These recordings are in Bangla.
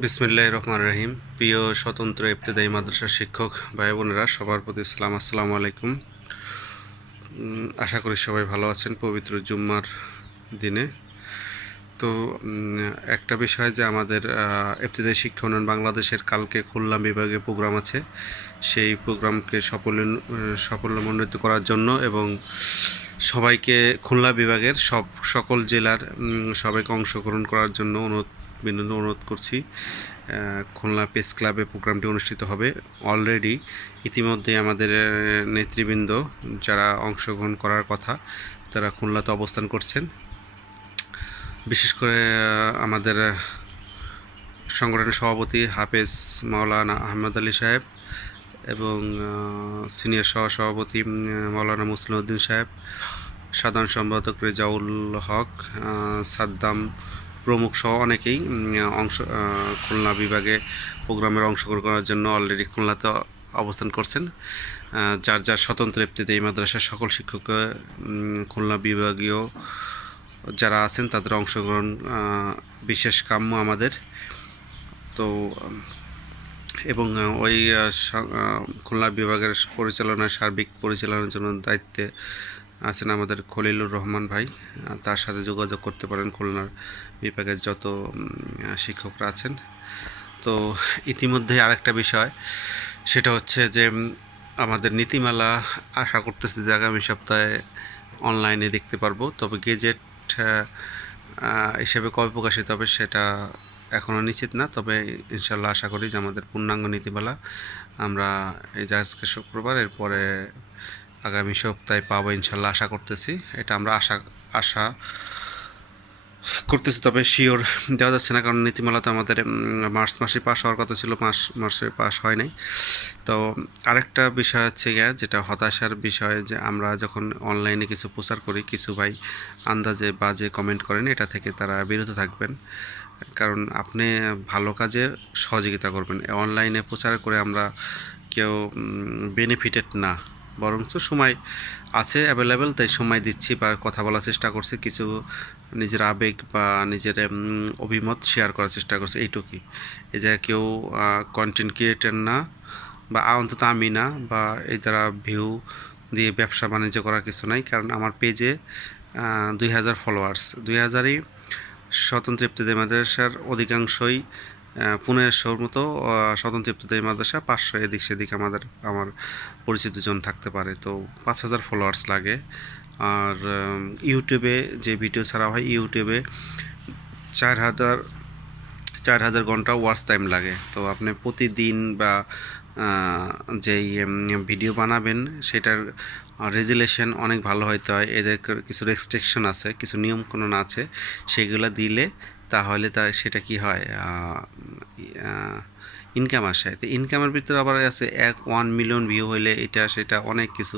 বিসমিল্লাহ রহমান রহিম। প্রিয় স্বতন্ত্র ইবতেদায়ী মাদ্রাসার শিক্ষক ভাই বোনেরা, সবার প্রতি সালাম। আসসালামু আলাইকুম। আশা করি সবাই ভালো আছেন পবিত্র জুম্মার দিনে। তো একটা বিষয় যে আমাদের ইবতেদায়ী শিক্ষা উন্নয়ন বাংলাদেশের কালকে খুলনা বিভাগে প্রোগ্রাম আছে। সেই প্রোগ্রামকে সফল সাফল্যমণ্ডিত করার জন্য এবং সবাইকে খুলনা বিভাগের সব, সকল জেলার সবাইকে অংশগ্রহণ করার জন্য অনুরোধ বিনোদন অনুরোধ করছি খুলনা প্রেস ক্লাবে প্রোগ্রামটি অনুষ্ঠিত হবে। অলরেডি ইতিমধ্যে আমাদের নেতৃবৃন্দ যারা অংশগ্রহণ করার কথা তারা খুলনাতে অবস্থান করছেন। বিশেষ করে আমাদের সংগঠনের সভাপতি হাফেজ মাওলানা আহমদ আলী সাহেব এবং সিনিয়র সহ সভাপতি উম, মাওলানা মুসলিম উদ্দিন সাহেব সাধারণ সম্পাদক রেজাউল হক সাদ্দাম প্রমুখ সহ অনেকেই অংশ খুলনা বিভাগে প্রোগ্রামের অংশগ্রহণ করার জন্য অলরেডি খুলনাতে অবস্থান করছেন। যার যার স্বতন্ত্র এপ্তিতে এই মাদ্রাসার সকল শিক্ষককে উম, খুলনা বিভাগীয় যারা আছেন তাদের অংশগ্রহণ বিশেষ কাম্য আমাদের। তো এবং ওই খুলনা বিভাগের পরিচালনা সার্বিক পরিচালনার জন্য দায়িত্বে আছেন আমাদের খলিলুর রহমান ভাই। তার সাথে যোগাযোগ করতে পারেন খুলনার বিভাগের যত শিক্ষকরা আছেন। তো ইতিমধ্যে আরেকটা বিষয়, সেটা হচ্ছে যে আমাদের নীতিমালা আশা করতেছি যে আগামী সপ্তাহে অনলাইনে দেখতে পারব। তবে গেজেট হিসেবে কবে প্রকাশিত হবে সেটা এখনও নিশ্চিত না। তবে ইনশাল্লাহ আশা করি যে আমাদের পূর্ণাঙ্গ নীতিমালা আমরা এই যে আজকে শুক্রবার, এরপরে আগামী সপ্তাহে পাবো ইনশাল্লাহ, আশা করতেছি। এটা আমরা আশা আশা করতেছি, তবে শিওর দেওয়া যাচ্ছে না, কারণ নীতিমালা তো আমাদের মার্চ মাসে পাস হওয়ার কথা ছিল, মাস, মাসে পাস হয় নাই। তো আরেকটা বিষয় হচ্ছে গিয়া, যেটা হতাশার বিষয়, যে আমরা যখন অনলাইনে কিছু প্রচার করি, কিছু ভাই আন্দাজে বাজে কমেন্ট করেন, এটা থেকে তারা বিরত থাকবেন। কারণ আপনি ভালো কাজে সহযোগিতা করবেন। অনলাইনে প্রচার করে আমরা কেউ বেনিফিটেড না। বরঞ্চ সময় আছে অ্যাভেলেবেল তাই সময় দিচ্ছি বা কথা বলার চেষ্টা করছি, কিছু নিজের আবেগ বা নিজের অভিমত শেয়ার করার চেষ্টা করছে, এইটুকুই। এই যে কেউ কন্টেন্ট ক্রিয়েটার না বা অন্তত আমি না বা এই যারা ভিউ দিয়ে ব্যবসা বাণিজ্য করার কিছু নাই, কারণ আমার পেজে দুই হাজার ফলোয়ার্স দুই হাজারই স্বতন্ত্র ইফতেদায়ী মাদ্রাসার অধিকাংশই পনেরোশোর মতো স্বতন্ত্র ইফতেদায়ী মাদ্রাসা, পাঁচশো এদিক সেদিক আমাদের, আমার পরিচিত জন থাকতে পারে। তো পাঁচ হাজার ফলোয়ার্স লাগে। আর ইউটিউবে যে ভিডিও ছাড়া হয় ইউটিউবে চার হাজার চার হাজার ঘণ্টা ওয়াচ টাইম লাগে। তো আপনি প্রতিদিন বা যেই ভিডিও বানাবেন, সেটার রেজুলেশন অনেক ভালো হইতে হয়। এদের কিছু রেস্ট্রিকশন আছে, কিছু নিয়মকানুন আছে, সেগুলো দিলে তাহলে তা, সেটা কি হয়? ইনকাম আসে। তো ইনকামের ভিতরে আবার আছে এক ওয়ান মিলিয়ন ভিউ হইলে এটা, সেটা অনেক কিছু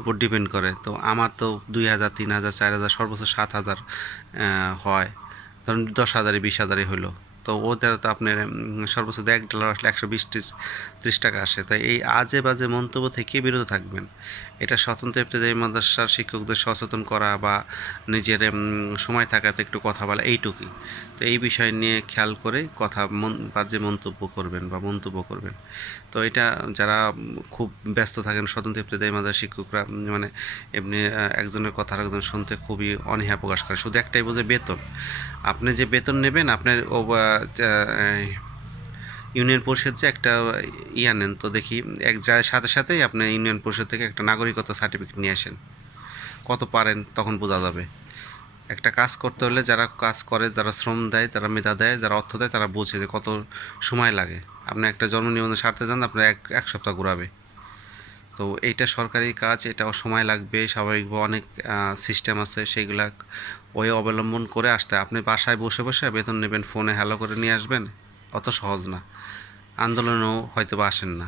উপর ডিপেন্ড করে। তো আমার তো দুই হাজার, তিন হাজার, চার হাজার, সর্বোচ্চ সাত হাজার হয়। ধরুন দশ হাজারে বিশ হাজারে হলো তো ওদের তো আপনার সর্বোচ্চ এক ডলার আসলে একশো বিশ ত্রিশ টাকা আসে। তাই এই আজে বাজে মন্তব্য থেকে বিরত থাকবেন। এটা স্বতন্ত্র ইবতেদায়ী মাদ্রাসার শিক্ষকদের সচেতন করা বা নিজের সময় থাকাতে একটু কথা বলা, এইটুকুই। তো এই বিষয় নিয়ে খেয়াল করে কথা মন বাজে মন্তব্য করবেন বা মন্তব্য করবেন। তো এটা যারা খুব ব্যস্ত থাকেন, স্বতন্ত্র ইবতেদায়ী মাদ্রাসার শিক্ষকরা মানে এমনি একজনের কথা আরেকজন শুনতে খুবই অনীহা প্রকাশ করে। শুধু একটাই বোঝে বেতন। আপনি যে বেতন নেবেন, আপনার ইউনিয়ন পরিষদ যে একটা ইয়া নেন, তো দেখি এক যায় সাথে সাথেই আপনি ইউনিয়ন পরিষদ থেকে একটা নাগরিকত্ব সার্টিফিকেট নিয়ে আসেন। কত পারেন তখন বোঝা যাবে। একটা কাজ করতে হলে যারা কাজ করে, যারা শ্রম দেয়, যারা মেধা দেয়, যারা অর্থ দেয়, তারা বোঝে যে কত সময় লাগে। আপনি একটা জন্ম নিবন্ধন সারতে যান, আপনার এক এক সপ্তাহ ঘুরাবে। তো এইটা সরকারি কাজ, এটাও সময় লাগবে স্বাভাবিকভাবে অনেক সিস্টেম আছে সেইগুলা ওই অবলম্বন করে আসতে। আপনি বাসায় বসে বসে বেতন নেবেন, ফোনে হ্যালো করে নিয়ে আসবেন, অত সহজ না। আন্দোলনেও হয়তো বা আসেন না,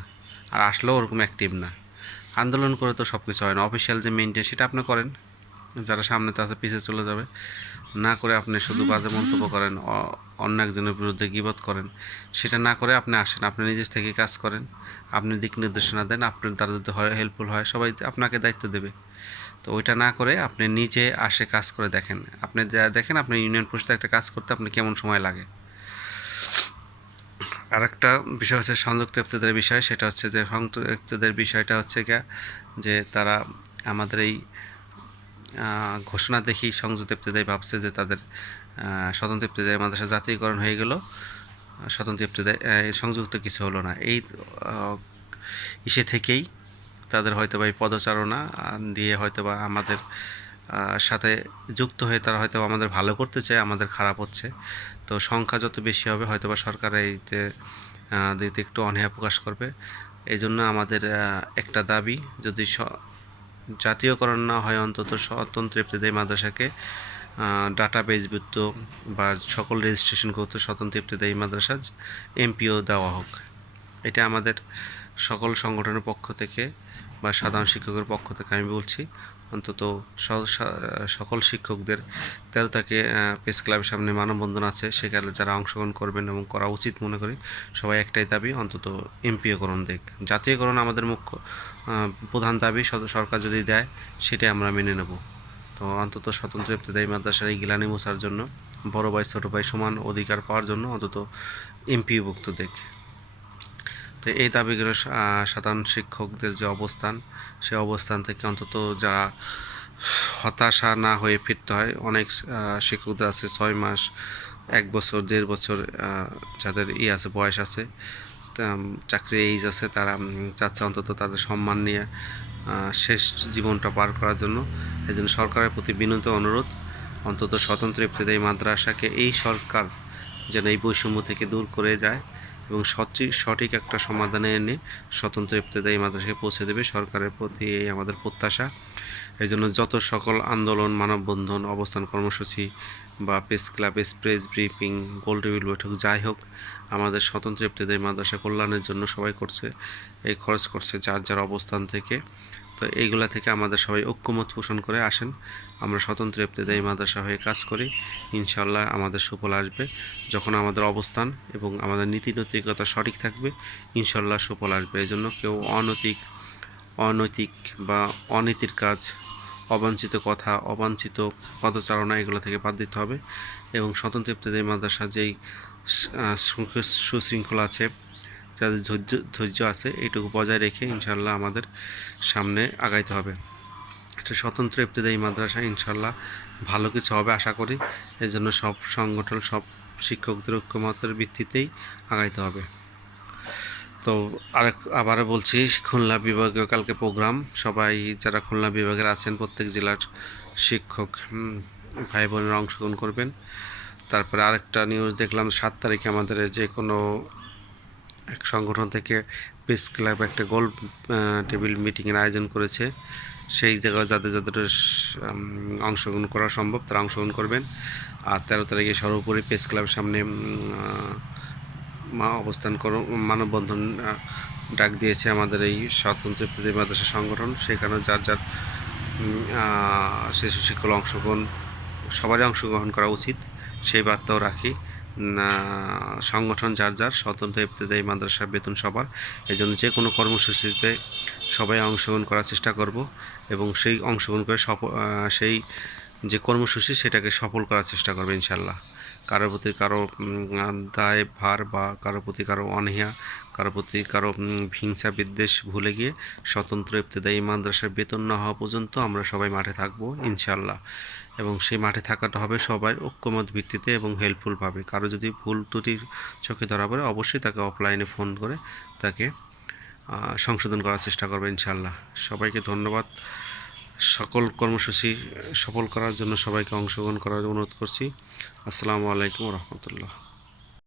আর আসলেও ওরকম অ্যাক্টিভ না। আন্দোলন করে তো সব কিছু হয় না। অফিসিয়াল যে মেনটেন সেটা আপনি করেন, যারা সামনেতে আছে পিছিয়ে চলে যাবে। না করে আপনি শুধু বাজে মন্তব্য করেন অন্য একজনের বিরুদ্ধে গিবত করেন, সেটা না করে আপনি আসেন, আপনি নিজের থেকে কাজ করেন, আপনি দিক নির্দেশনা দেন, আপনি দ্বারা যদি হয় হেল্পফুল হয়, সবাই আপনাকে দায়িত্ব দেবে। তো ওইটা না করে আপনি নিজে আসে কাজ করে দেখেন। আপনি যা দেখেন, আপনি ইউনিয়ন পরিষদে একটা কাজ করতে আপনি কেমন সময় লাগে। আরেকটা বিষয় হচ্ছে সংযুক্ত বিষয়, সেটা হচ্ছে যে সংযুক্ত বিষয়টা হচ্ছে গিয়া যে তারা আমাদের এই ঘোষণা দেখি সংযুক্ত ইফতেদাই ভাবছে যে তাদের স্বতন্ত্র ইফতেদাই মাদ্রাসা জাতীয়করণ হয়ে গেল। স্বতন্ত্র ইফতেদাই সংযুক্ত কিছু হলো না। এই ইসে থেকেই তাদের হয়তো বা এই পদচারণা দিয়ে হয়তো বা আমাদের সাথে যুক্ত হয়ে তারা হয়তো আমাদের ভালো করতে চায়, আমাদের খারাপ হচ্ছে। তো সংখ্যা যত বেশি হবে হয়তো বা সরকার এইতে দিতে একটু অনীহা প্রকাশ করবে। এই জন্য আমাদের একটা দাবি, যদি জাতীয়করণ না হয় অন্তত স্বতন্ত্র ইফতেদায়ী মাদ্রাসাকে। ডাটা বেসযুক্ত বা সকল রেজিস্ট্রেশন করতে স্বতন্ত্র ইফতেদায়ী মাদ্রাসা। এমপিও দেওয়া হোক। এটা আমাদের সকল সংগঠনের পক্ষ থেকে বা সাধারণ শিক্ষকের পক্ষ থেকে আমি বলছি। অন্তত সকল শিক্ষকদের তেরো তাকে প্রেস ক্লাবের সামনে মানববন্ধন আছে। সেখানে যারা অংশগ্রহণ করবেন এবং করা উচিত মনে করি, সবাই একটাই দাবি, অন্তত এমপিওকরণ দেখ। জাতীয়করণ আমাদের মুখ্য প্রধান দাবি সরকার যদি দেয়, সেটাই আমরা মেনে নেব। তো অন্তত স্বতন্ত্র ইফতেদায়ী মাদ্রাসার এই গিলানি মোছার জন্য, বড় ভাই, ছোটো ভাই সমান অধিকার পাওয়ার জন্য অন্তত এমপিভুক্ত দেখ। তো এই দাবিগুলো সা- সাধারণ শিক্ষকদের যে অবস্থান সেই অবস্থান থেকে অন্তত যারা হতাশা না হয়ে ফিরতে হয়, অনেক শিক্ষকদের আছে ছয় মাস, এক বছর, দেড় বছর যাদের ই আছে, বয়স আছে চাকরি এইজ আছে, তারা চাচ্ছে অন্তত তাদের সম্মান নিয়ে শেষ জীবনটা পার করার জন্য। এই জন্য সরকারের প্রতি বিনীত অনুরোধ, অন্তত স্বতন্ত্র ইফতেদায়ী মাদ্রাসাকে এই সরকার যেন এই বৈষম্য থেকে দূর করে যায়। এবং সঠিক সঠিক একটা সমাধানে এনে স্বতন্ত্র ইফতেদায়ী মাদ্রাসাকে পৌঁছে দেবে সরকারের প্রতি এই আমাদের প্রত্যাশা। এই জন্য যত সকল আন্দোলন, মানববন্ধন, অবস্থান কর্মসূচি বা প্রেস ক্লাব প্রেস ব্রিফিং, গোল টেবিল বৈঠক, যাই হোক, আমাদের স্বতন্ত্র ইফতেদায়ী মাদ্রাসা কল্যাণের জন্য সবাই করছে, এই খরচ করছে যার যার অবস্থান থেকে। তো এইগুলা থেকে আমাদের সবাই ঐক্যমত পোষণ করে আসেন। আমরা স্বতন্ত্র ইফতেদায়ী মাদ্রাসা হয়ে কাজ করি। ইনশাল্লাহ আমাদের সুফল আসবে। যখন আমাদের অবস্থান এবং আমাদের নীতি নৈতিকতা সঠিক থাকবে ইনশাল্লাহ সুফল আসবে। এই জন্য কেউ অনৈতিক অনৈতিক বা অনীতির কাজ, অবাঞ্ছিত কথা, অবাঞ্ছিত পদচারণা এগুলো থেকে বাদ দিতে হবে। এবং স্বতন্ত্র ইফতেদায়ী মাদ্রাসা যেই সুশৃঙ্খলা আছে যাদের ধৈর্য ধৈর্য আছে, এইটুকু বজায় রেখে ইনশাল্লাহ আমাদের সামনে আগাইতে হবে। একটা স্বতন্ত্র ইফতেদায়ী মাদ্রাসা ইনশাল্লাহ ভালো কিছু হবে আশা করি। এই জন্য সব সংগঠন, সব শিক্ষকদের ঐক্যমতের ভিত্তিতেই আগাইতে হবে। তো আরেক আবারও বলছি, খুলনা বিভাগীয় কালকে প্রোগ্রাম। সবাই যারা খুলনা বিভাগের আছেন, প্রত্যেক জেলার শিক্ষক ভাই বোনেরা অংশগ্রহণ করবেন। তারপরে আরেকটা নিউজ দেখলাম, সাত তারিখে আমাদের যে কোনো এক সংগঠন থেকে প্রেস ক্লাব একটা গোল টেবিল মিটিংয়ের আয়োজন করেছে। সেই জায়গায় যাদের যাদের অংশগ্রহণ করা সম্ভব, তারা অংশগ্রহণ করবেন। আর তেরো তারিখে সর্বোপরি প্রেস ক্লাবের সামনে মা অবস্থান কর, মানববন্ধন ডাক দিয়েছে আমাদের এই স্বতন্ত্র ইফতেদায়ী মাদ্রাসা সংগঠন। সেখানে যার যার শিশু শিক্ষক অংশগ্রহণ, সবারই অংশগ্রহণ করা উচিত, সেই বার্তাও রাখি। সংগঠন যার যার, স্বতন্ত্র ইফতেদায়ী মাদ্রাসার বেতন সবার। এই জন্য যে কোনো কর্মসূচিতে সবাই অংশগ্রহণ করার চেষ্টা করব এবং সেই অংশগ্রহণ করে সেই যে কর্মসূচি, সেটাকে সফল করার চেষ্টা করবে ইনশাল্লাহ কারোর প্রতি কারও দায়, ভার বা কারোর প্রতি কারও অনীহা, কারোর প্রতি কারও হিংসা, বিদ্বেষ ভুলে গিয়ে স্বতন্ত্র ইফতেদায়ী মাদ্রাসার বেতন না হওয়া পর্যন্ত আমরা সবাই মাঠে থাকব ইনশাল্লাহ এবং সেই মাঠে থাকাটা হবে সবার ঐক্যমত ভিত্তিতে এবং হেল্পফুলভাবে কারও যদি ভুল ত্রুটি চোখে ধরা পড়ে, অবশ্যই তাকে অফলাইনে ফোন করে তাকে সংশোধন করার চেষ্টা করবে ইনশাল্লাহ সবাইকে ধন্যবাদ। সকল কর্মসূচি সফল করার জন্য সবাইকে অংশগ্রহণ করার অনুরোধ করছি। আসসালামু আলাইকুম রহমতুল্লাহ।